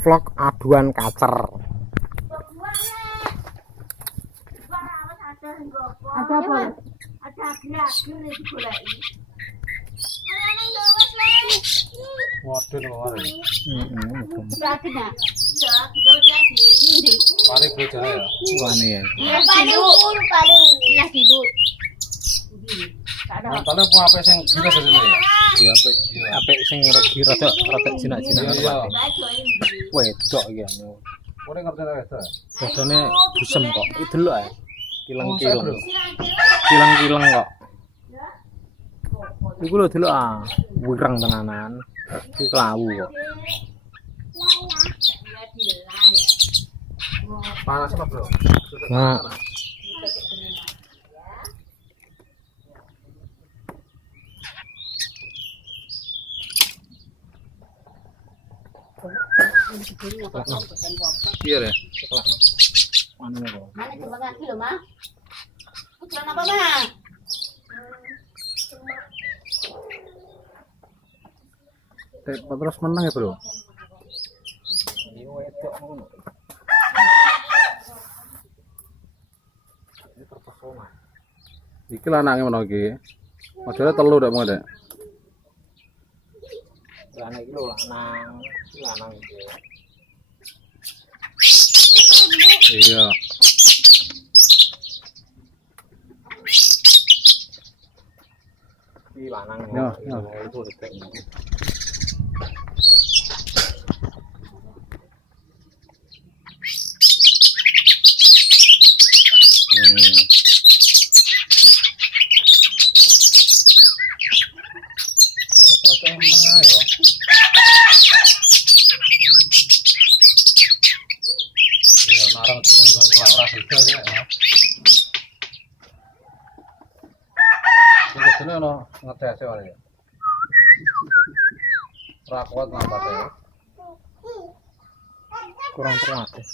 Vlog aduan kacer. Ada apa? Ada agar-agar nih digoleki. Waduh kemarin. Berarti nak? Iya, gue jadi. Paling belajar ya. Wane ya. Iya, paling. Iya, hidup. Nontonnya apa sing gila sini ya? Ya apik sing rada jinak-jinak Iya. wedok iki anu. Kowe ngerti ta wis? Dadane busem kok. Iki delok ae. Kileng-kileng. Bro. Kileng-kileng kok. Iku lho delok ah. Wireng tenanan. Iki klawu kok. Panas apa, Bro? Nah, Iya deh. anu kok. Mana coba kaki lo, Ma? Ukuran apa, Ma? Terus menang ya, Bro? Iki wedok ngono. Ini terpesona. Iki lanange menawa iki. Modele telu dak mau dek. Lanang iki lho lanang. Lanang iki. Iya. Iki lanang. Ya, ya. Itu detek. Kalau foto yang menengah ya. Iya, narang dengan ora beda ya. Iki dene ono ngetese wae ya. Ora kuat nampate. Kurang terlatih.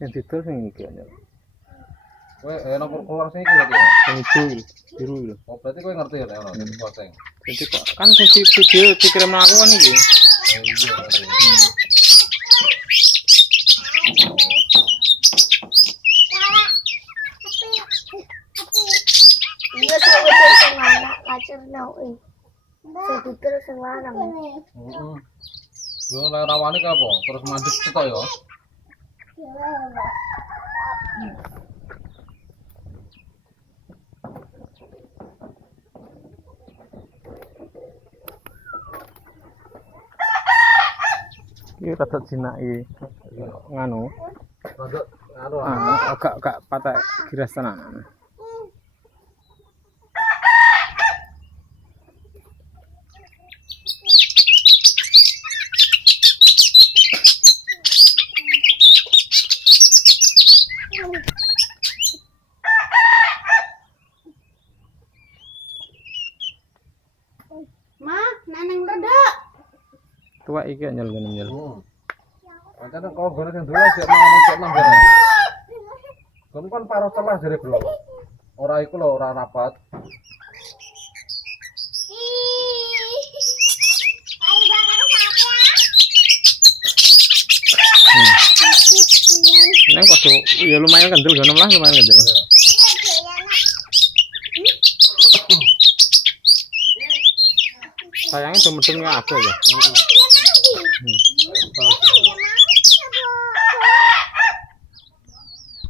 Yang didol sing iki aja. Kowe nomor keluar sing iki berarti ya. Sing ijo biru lho. Oh, berarti kowe ngerti ya ono posting. Jadi kok kan sing video dikirim aku kan iki. Iya, berarti. Iya, saya betul sing lanang, kacir nau eh. Saya betul sing lanang. Heeh. Yo lek rawane ka apa? Terus mandek cetok ya. Iki rada jinaki nganu. Rada anu Agak patek giras tenanan. Ma, naneng reda. Tua iki nyel nyel. Pancen kok gone sing dulu sik ngomong sik nang jare. Kon kan paro celah jare, Bro. Ora iku lho, ora rapat. Neng padha ya lumayan kendel ya 16 lumayan kendel. Sayangnya cuma medeng kabeh ya.